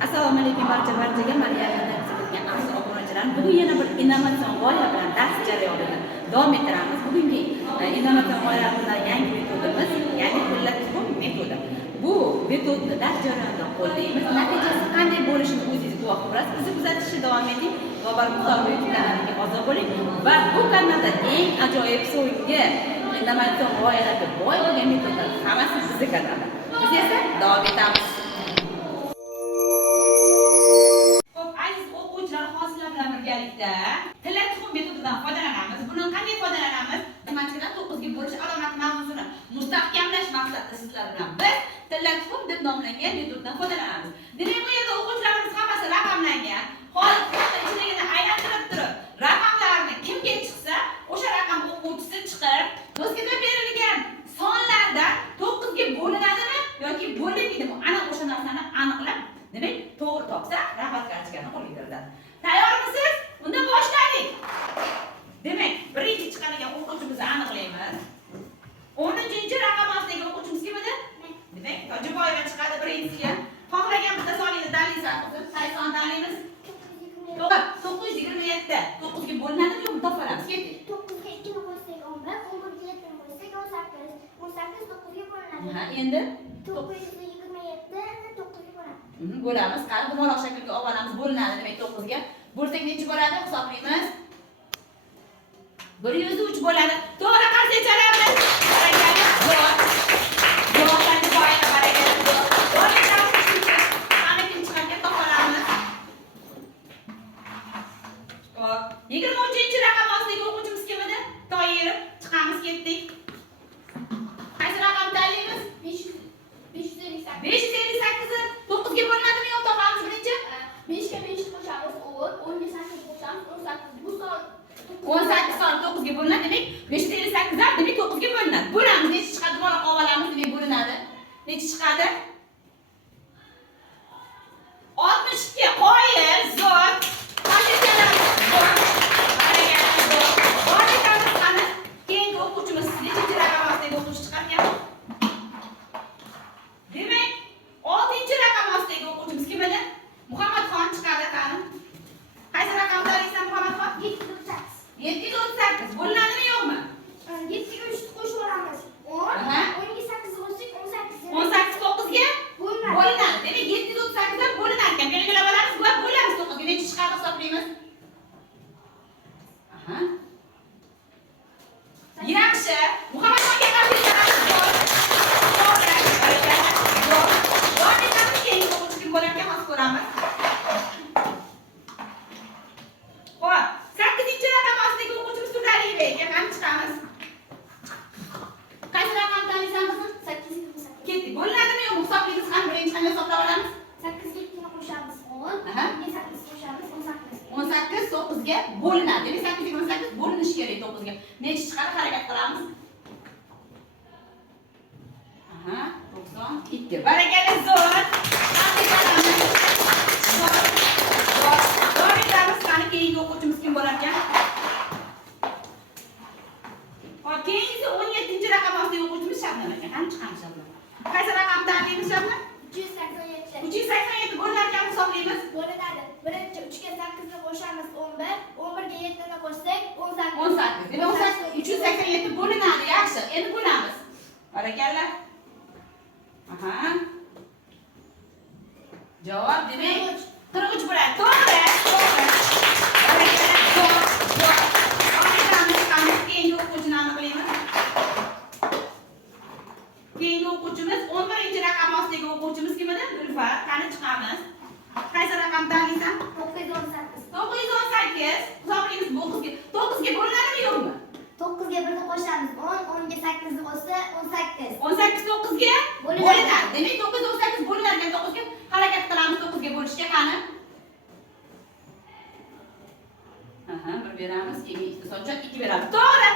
Assalomu alaykum barchaga Maryam Nazarxonga aziz obunachilar. Bugun yana bir innovatsion g'oya bilan dars jarayonini davom ettiramiz. Bugungi innovatsion g'oyalarimizdan yangi metodimiz, ya'ni pilla tuxum metodi. Bu metodni dars jarayonida qo'llaymiz. Natijasi qanday bo'lishini o'zingiz guvoh bo'lasiz. Bizni kuzatishda davom eting va barcha YouTube kanaliga a'zo bo'ling va bu kanalda eng ajoyib so'nggi innovatsion g'oyalarga boy bo'lgan metodlar hammasi bizning kanalda. Biz esa davom etamiz. Tilla tuxum metodidan foydalanamiz. Bundan qanday foydalanamiz? Matematikada 9 ga bo'lish alomati mavzusini mustahkamlash maqsadida sizlar bilan biz tilla tuxum deb nomlangan metoddan foydalanamiz. Demak, bu yerda o'quvchilarimiz hammasi raqamlangan. Hozir ichidagini aylantirib turib, raqamlarni kimga chiqsa, o'sha raqam o'quvchisi chiqib, doskaga berilgan sonlardan 9 ga bo'linadimi yoki bo'linmaydimi? Aniq o'sha narsani aniqlab, demak, to'g'ri topsa, rag'bat kartochkani qo'lga kiritadi. Tayyormisiz? Unda boshladik. Demak, birinchi chiqadigan o'quvchimizni aniqlaymiz. 10-raqam ostidagi o'quvchimiz kim edi? Demak, Tojiboyeva chiqadi birinchiga. Xohlagan bitta sonini tanlaysiz. Qaysi sonni tanlaymiz? 927. 9 ga bo'linadimi yo'qmi? Topamiz. Ketdik. 9 ga 2 ni qo'ysak 11, 11 ga 7 ni qo'ysak 18. 18 9 ga bo'linadi. Ha, endi 927 9 ga bo'ladi. Bo'lamiz. Qani dumaloq shaklga olib olamiz. Bo'linadi demak 9 ga. Bo'lsak necha bo'ladi? Hisoblaymiz. 103 bo'ladi. To'g'ri qarsa chalamiz. Barakalla. Javoblarni boyga barakalla. Qani kim chiqarga topamiz. Hop. 23-raqam ostidagi o'quvchimiz kim edi? Toyirov. Chiqamiz, ketdik. Qaysi raqamni tanlaymiz? 558. 558 9 ga bo'linadimi yo'q topamiz birinchi? 5 ga 5 qo'shamiz 10, 10 ga 8 qo'shamiz 18. Bu son 18 son 9 ga bo'linadi demak 558 demak 9 ga bo'linadi. Bo'lamiz necha chiqadi? Mana olamiz demak bo'linadi. Necha chiqadi? 62 qoyil zo'r. Qancha keladi? Zo'r. Barakalla zo'r. Borlikamiz qani? Keyingi o'quvchimiz nechanchi raqam ostidagi o'quvchi chiqargan? Demak 6-raqam ostidagi o'quvchimiz kim edi? Muhammadxon chiqadi qani? Qaysi raqamni tanlaysan Muhammadxon? 738. 738 bo'linadimi yo'qmi? 7 ga 3 qo'shib olamiz. 10, 10 ga 8 qo'shsak 18. 18 9 ga bo'linadi. Demak 738 dan bo'linar ekan. Belgilab olamiz va bo'lamiz 9 ga necha chiqadi hisoblaymiz. Aha. Yaxshi. Muhammadxonga qarshi chiqamiz. To'g'ri. Barakalla. Zo'r. Borlikamiz keyingi o'quvchi kim bo'larkan hozir ko'ramiz. Xo'p, 8-raqam ostidagi o'quvchimiz Turaliyevaga qani chiqamiz. Qaysi raqamni tanlaysan qizim? 8 ga 28. Ketdik. Bo'linadimi yo'qmi? Hisoblaymiz. Qani birinchi qanday hisoblab olamiz? 8 ga 2 ni qo'shamiz 10, 10 Aha. ga 8 qo'shamiz 18. 18 9 ga bo'linadi. Demak 8 ga 18 bo'linishi kerak 9 ga. Necha chiqadi? Harakat qilamiz. Aha, 92. Barakalla zo'r. Qani keyingi o'quvchimiz kim bo'lar ekan? Hop, keyingisi 17-raqam ostidagi o'quvchimiz Shabnam ekan. Qani chiqamiz Shabnam. Qaysi raqamni tanlaymiz Shabnam? 387. 387 bo'linar ekan hisoblaymiz. Bo'linadi. Birinchi 3 ga 8 ni qo'shamiz 11, 11 ga 7 ni qo'shsak 18. 18. Demak 387 bo'linadi. Yaxshi. Endi bo'lamiz. Barakalla. Aha. Javob demak 43 bo'ladi. To'g'ri. To'g'ri. Barakalla. Zo'r. Zo'r. Oynamiz qani keyingi o'quvchini aniqlaymiz. Keyingi o'quvchimiz 11-raqam ostidagi o'quvchimiz kim edi? Gulfar. Qani chiqamiz. Qaysi raqamni tanlaysan? 918. 918. Hisoblaymiz bu 9 ga bo'linadimi yo'qmi? 9 ga 1 ni qo'shamiz 10, 10 ga 8 ni qo'shsa 18. 18 9 ga bo'linadi. Demak 918 bo'linar ekan 9 ga. Harakat qilamiz 9 ga bo'lishga qani. Aha, bir beramiz, keyin ikki soncha 2 beramiz. To'g'ri.